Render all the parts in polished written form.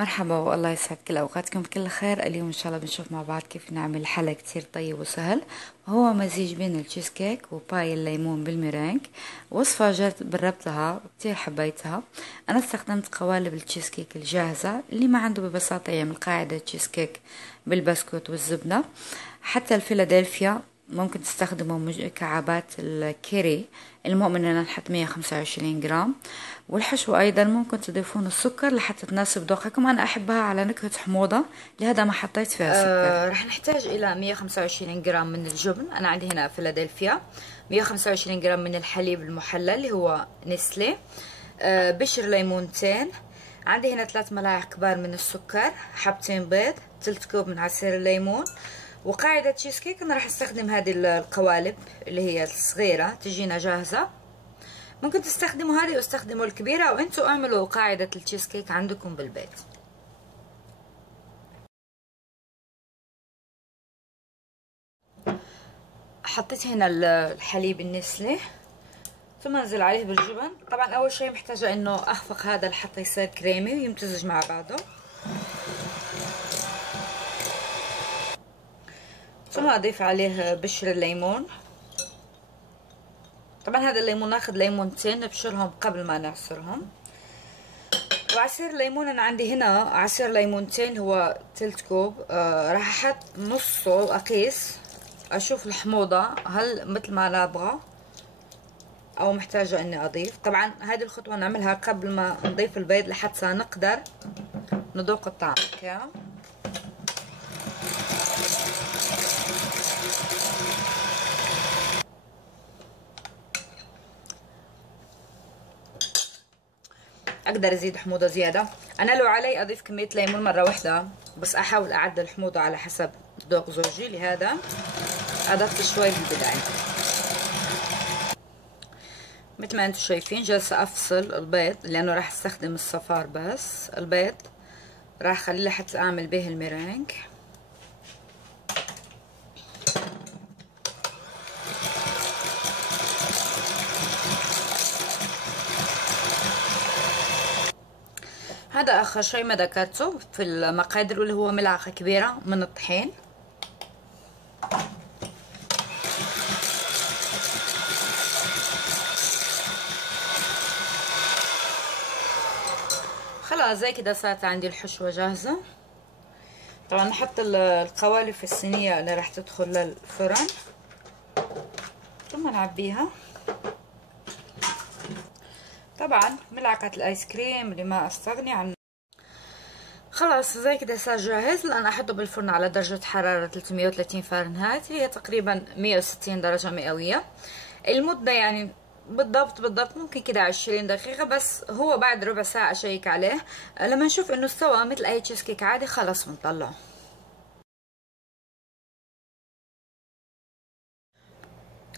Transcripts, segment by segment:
مرحبا والله يسعد كل أوقاتكم بكل خير. اليوم إن شاء الله بنشوف مع بعض كيف نعمل حلا كتير طيب وسهل، وهو مزيج بين التشيز كيك وباي الليمون بالميرينج. وصفة جربتها كتير حبيتها. أنا استخدمت قوالب التشيز كيك الجاهزة، اللي ما عنده ببساطة يعمل قاعدة تشيز كيك بالبسكوت والزبدة. حتى الفيلادلفيا ممكن تستخدموا مكعبات الكيري. المهم اننا نحط 125 جرام. والحشو ايضا ممكن تضيفون السكر لحتى تناسب ذوقكم. انا احبها على نكهة حموضة، لهذا ما حطيت فيها سكر. راح نحتاج إلى 125 جرام من الجبن، أنا عندي هنا فيلادلفيا. 125 جرام من الحليب المحلى اللي هو نسلي. بشر ليمونتين. عندي هنا 3 ملاعق كبار من السكر، حبتين بيض، 3 كوب من عصير الليمون. وقاعدة تشيز كيك أنا راح استخدم هذه القوالب اللي هي الصغيرة تجينا جاهزة. ممكن تستخدموا هذه واستخدموا الكبيرة، أو أنتوا اعملوا قاعدة التشيز كيك عندكم بالبيت. حطيت هنا الحليب النسلي، ثم انزل عليه بالجبن. طبعا اول شيء محتاجه انه اخفق هذا لحتى يصير كريمي ويمتزج مع بعضه. ثم اضيف عليه بشر الليمون. طبعا هذا الليمون ناخذ ليمونتين نبشرهم قبل ما نعصرهم. وعصير الليمون انا عندي هنا عصير ليمونتين هو 3 كوب. راح احط نصه واقيس اشوف الحموضه هل مثل ما انا ابغى او محتاجه اني اضيف. طبعا هذه الخطوه نعملها قبل ما نضيف البيض لحتى نقدر نذوق الطعم. اوكي، اقدر ازيد حموضه زياده. انا لو علي اضيف كميه ليمون مره واحده، بس احاول اعدل الحموضه على حسب ذوق زوجي، لهذا اضفت شوي بالبدايه. مثل ما انتم شايفين جالسه افصل البيض لانه راح استخدم الصفار، بس البيض راح اخليه لحتى اعمل به الميرينج. هذا اخر شيء ما ذكرته في المقادير، اللي هو ملعقه كبيره من الطحين. خلاص زي كده صارت عندي الحشوة جاهزة. طبعا نحط القوالب في الصينية اللي راح تدخل للفرن، ثم نعبيها. طبعا ملعقة الايس كريم اللي ما استغني عنه. خلاص زي كده صار جاهز. الان احطه بالفرن على درجة حرارة 330 فahrenheit، هي تقريبا 160 درجة مئوية. المدة يعني بالضبط ممكن كده 20 دقيقة، بس هو بعد ربع ساعة اشيك عليه. لما نشوف انه استوى مثل اي تشيز كيك عادي خلاص بنطلعه.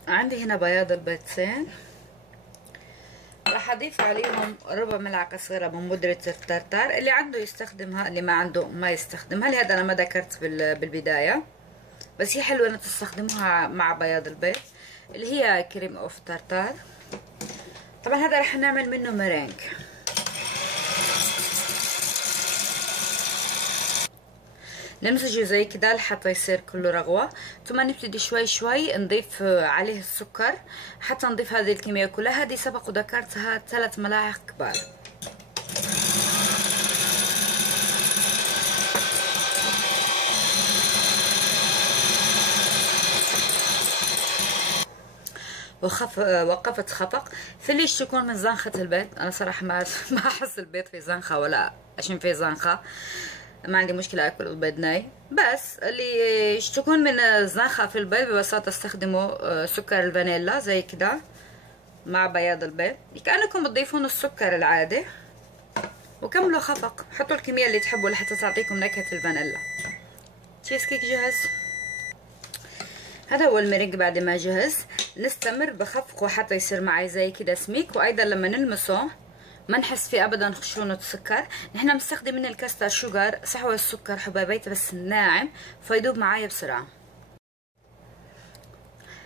عندي هنا بياض البيضتين، راح اضيف عليهم ربع ملعقة صغيرة من بودرة الترتار. اللي عنده يستخدمها، اللي ما عنده ما يستخدمها. لهذا انا ما ذكرت بالبداية، بس هي حلوة انه تستخدموها مع بياض البيض، اللي هي كريم اوف تارتار. طبعا هذا راح نعمل منه ميرينج. نمزجه زي كده لحتى يصير كله رغوة، ثم نبتدي شوي شوي نضيف عليه السكر حتى نضيف هذه الكمية كلها. هذه سبق وذكرتها 3 ملاعق كبار. وقفت خفق. في اللي يشتكون من زنخة البيض، انا صراحة ما احس البيض في زنخة ولا اشم في زنخة. ما عندي مشكلة اكل البيض ناي، بس اللي يشتكون من الزنخة في البيض ببساطة استخدموا سكر الفانيلا زي كده مع بياض البيض، كأنكم تضيفون السكر العادي، وكملوا خفق. حطوا الكمية اللي تحبوا لحتى تعطيكم نكهة الفانيلا. تشيز كيك جاهز. هذا هو الميرينج بعد ما جهز. نستمر بخفقه حتى يصير معي زي كده سميك، وايضا لما نلمسه ما نحس فيه ابدا خشونة سكر. نحن مستخدمين الكاستر شوجر، صحوة السكر حبايبيت بس ناعم فيدوب معايا بسرعة.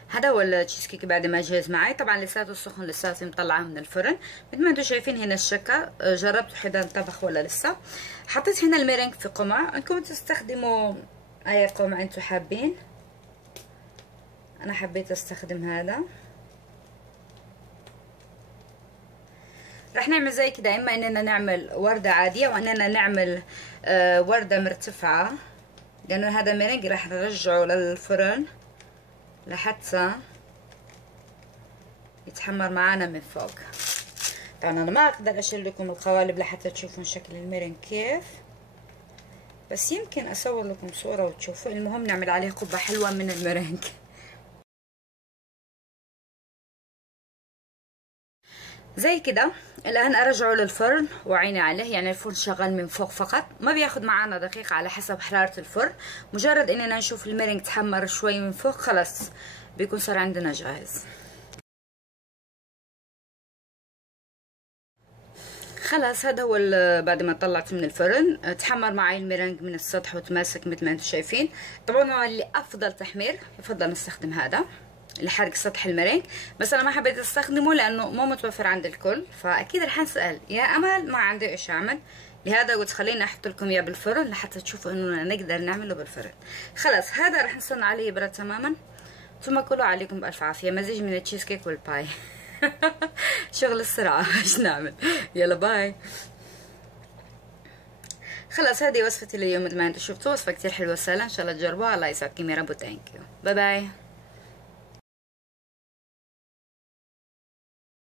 هذا هو التشيز كيك بعد ما جهز معي. طبعا لساته سخن، لساتي مطلعه من الفرن. مثل ما انتم شايفين هنا الشكه، جربت حدا انطبخ ولا لسه. حطيت هنا الميرينج في قمع، انكم تستخدموا اي قمع انتم حابين. انا حبيت استخدم هذا. رح نعمل زي كده، اما اننا نعمل وردة عادية واننا نعمل وردة مرتفعة، لانه هذا ميرينج رح نرجعه للفرن لحتى يتحمر معانا من فوق. طبعا انا ما اقدر اشيل لكم القوالب لحتى تشوفون شكل الميرينج كيف، بس يمكن اصور لكم صورة وتشوفوا. المهم نعمل عليه قبة حلوة من الميرينج. زي كده. الان ارجعه للفرن وعيني عليه، يعني الفرن شغال من فوق فقط، ما بياخد معانا دقيقة على حسب حرارة الفرن. مجرد اننا نشوف الميرينج تحمر شوي من فوق خلاص بيكون صار عندنا جاهز. خلاص هذا هو بعد ما طلعت من الفرن تحمر معي الميرينج من السطح وتماسك مثل ما انتم شايفين. طبعا اللي افضل تحمير يفضل نستخدم هذا لحرق سطح الميرينج، بس انا ما حبيت استخدمه لانه مو متوفر عند الكل. فاكيد رح نسال يا امل ما عندي ايش اعمل، لهذا قلت خليني احط لكم اياه بالفرن لحتى تشوفوا انه نقدر نعمله بالفرن. خلاص هذا رح نستنى عليه يبرد تماما، ثم كلوا عليكم بالف عافيه. مزيج من التشيز كيك والباي. شغل السرعه. ايش نعمل؟ يلا باي. خلاص هذه وصفتي لليوم. مثل ما انتم شفتوا وصفه كتير حلوه وسهله، ان شاء الله تجربوها. الله يسعدكم يا رب، وثانك يو. باي باي.